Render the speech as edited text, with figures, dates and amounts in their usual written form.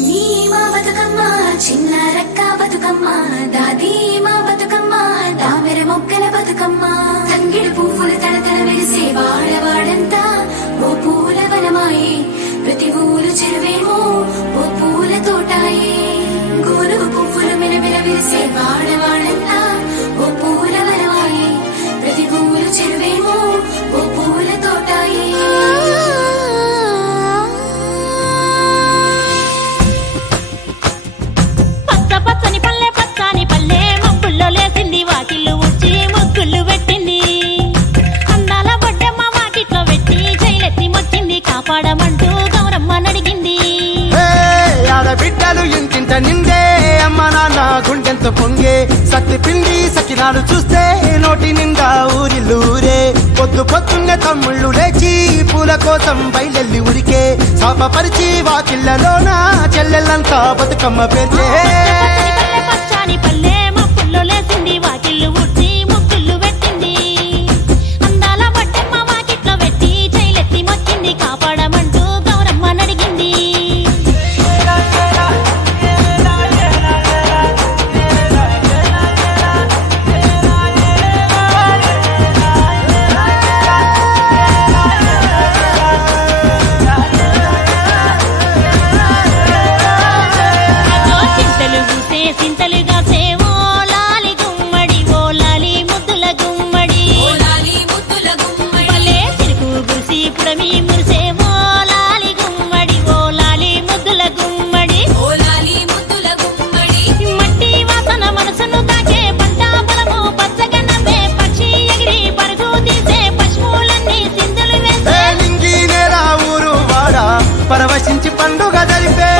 చిన్ని మా బతుకమ్మ చిన్న రక్క బతుకమ్మ దాది మా బతుకమ్మ దామెర మొక్కల బతుకమ్మ తంగిడు పువ్వులు తడతడ మెరిసే వాడవాడంతా ఓ పూల వనమాయే ప్రతి ఊలు చెరువేమో ఓ పూల తోటాయే గోరు పువ్వులు మెరమెర విరిసే వాడవాడంతా ఓ పూల వనమాయే ప్రతి ఊలు చెరువేమో ఓ పూల తోటాయే పచ్చని పల్లె పచ్చని పల్లె మబ్బుల్లో లేసింది వాకిళ్ళు ఊడ్చి ముగ్గులు పెట్టింది అందాల బొడ్డమ్మ వాకిట్లో పెట్టి జైలెత్తి మొక్కింది కాపాడమంటూ గౌరమ్మ నడిగింది ఆడబిడ్డలు ఇంటింట నిండే అమ్మ నాన్న గుండెంతో పొంగే సత్తి పిండి సకినాలు చూస్తే నోటి నిండా ఊరిల్లూరే పొద్దు పొద్దున్నే తమ్ముళ్ళు లేచి పూల కోసం బయలెల్లి ఉరికే శాపపరిచి వాకిళ్లలోన చెల్లెళ్ళంతా బతుకమ్మ పేర్చే పచ్చని పల్లె మబ్బుల్లో లేసింది వాకిళ్ళు ఊడ్చి ముగ్గులు పెట్టింది అందాల బొడ్డమ్మ వాకిట్లో పెట్టి జైలెత్తి మొక్కింది కాపాడమంటూ గౌరమ్మ నడిగింది సింతలుగా సేవో లాలి గుమ్మడి ఓ లాలి ముద్దుల గుమ్మడి భలే తిరుగు గురిసి పుడమి మురిసేవో లాలి గుమ్మడి ఓ లాలి ముద్దుల గుమ్మడి మట్టి వాసన మనసును తాకే పంట బలము పచ్చగా నవ్వే పక్షి ఎగిరి పరుగు తీసే పశువులన్నీ సింధులు వేసే లింగి నేల ఊరు వాడ పరవశించి పండుగ జరిపే